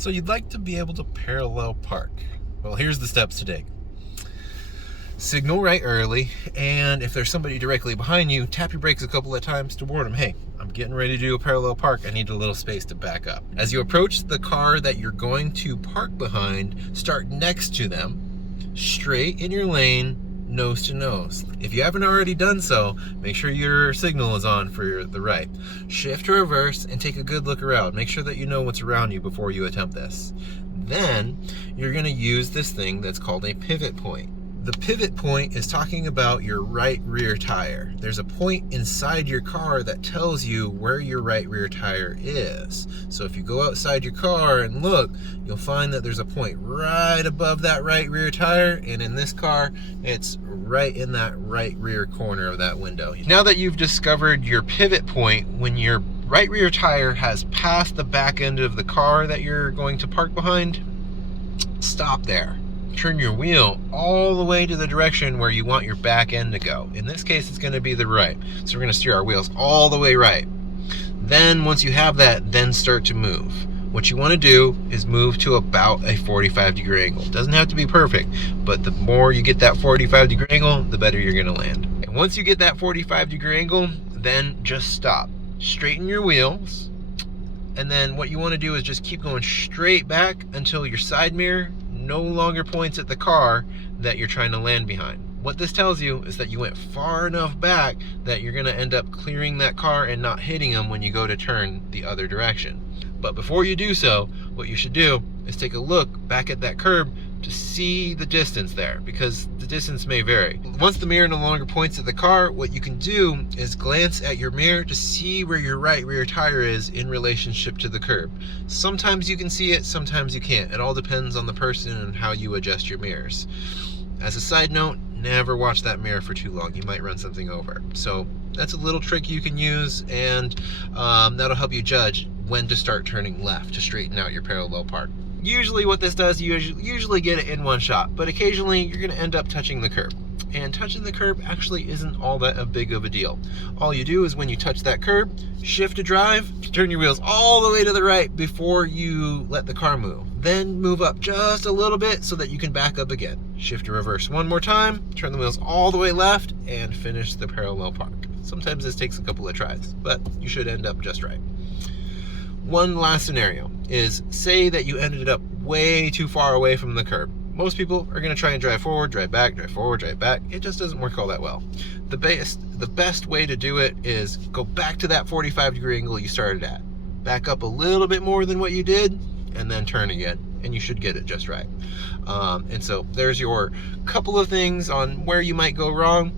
So you'd like to be able to parallel park. Well, here's the steps to take. Signal right early, and if there's somebody directly behind you, tap your brakes a couple of times to warn them, hey, I'm getting ready to do a parallel park. I need a little space to back up. As you approach the car that you're going to park behind, start next to them, straight in your lane, nose to nose. If you haven't already done so, make sure your signal is on for the right. Shift to reverse and take a good look around. Make sure that you know what's around you before you attempt this. Then you're going to use this thing that's called a pivot point. The pivot point is talking about your right rear tire. There's a point inside your car that tells you where your right rear tire is. So if you go outside your car and look, you'll find that there's a point right above that right rear tire, and in this car, it's right in that right rear corner of that window. Now that you've discovered your pivot point, when your right rear tire has passed the back end of the car that you're going to park behind, stop there. Turn your wheel all the way to the direction where you want your back end to go. In this case, it's going to be the right. So we're going to steer our wheels all the way right. Then once you have that, then start to move. What you want to do is move to about a 45-degree angle. It doesn't have to be perfect, but the more you get that 45-degree angle, the better you're going to land. And once you get that 45-degree angle, then just stop. Straighten your wheels. And then what you want to do is just keep going straight back until your side mirror no longer points at the car that you're trying to land behind. What this tells you is that you went far enough back that you're going to end up clearing that car and not hitting them when you go to turn the other direction. But before you do so, what you should do is take a look back at that curb to see the distance there, because the distance may vary. Once the mirror no longer points at the car, what you can do is glance at your mirror to see where your right rear tire is in relationship to the curb. Sometimes you can see it, sometimes you can't. It all depends on the person and how you adjust your mirrors. As a side note, never watch that mirror for too long. You might run something over. So that's a little trick you can use, and that'll help you judge when to start turning left to straighten out your parallel park. Usually what this does, you usually get it in one shot, but occasionally you're going to end up touching the curb. And touching the curb actually isn't all that big of a deal. All you do is when you touch that curb, shift to drive, turn your wheels all the way to the right before you let the car move. Then move up just a little bit so that you can back up again. Shift to reverse one more time, turn the wheels all the way left, and finish the parallel park. Sometimes this takes a couple of tries, but you should end up just right. One last scenario is, say that you ended up way too far away from the curb. Most people are going to try and drive forward, drive back, drive forward, drive back. It just doesn't work all that well. The best way to do it is go back to that 45-degree angle you started at. Back up a little bit more than what you did, and then turn again, and you should get it just right. And so there's your couple of things on where you might go wrong.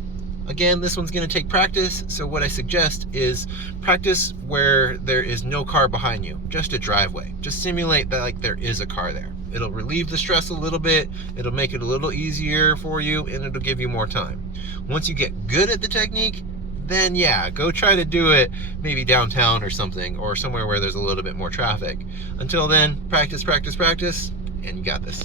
Again, this one's going to take practice, so what I suggest is practice where there is no car behind you, just a driveway. Just simulate that like there is a car there. It'll relieve the stress a little bit, it'll make it a little easier for you, and it'll give you more time. Once you get good at the technique, then yeah, go try to do it maybe downtown or something, or somewhere where there's a little bit more traffic. Until then, practice, practice, practice, and you got this.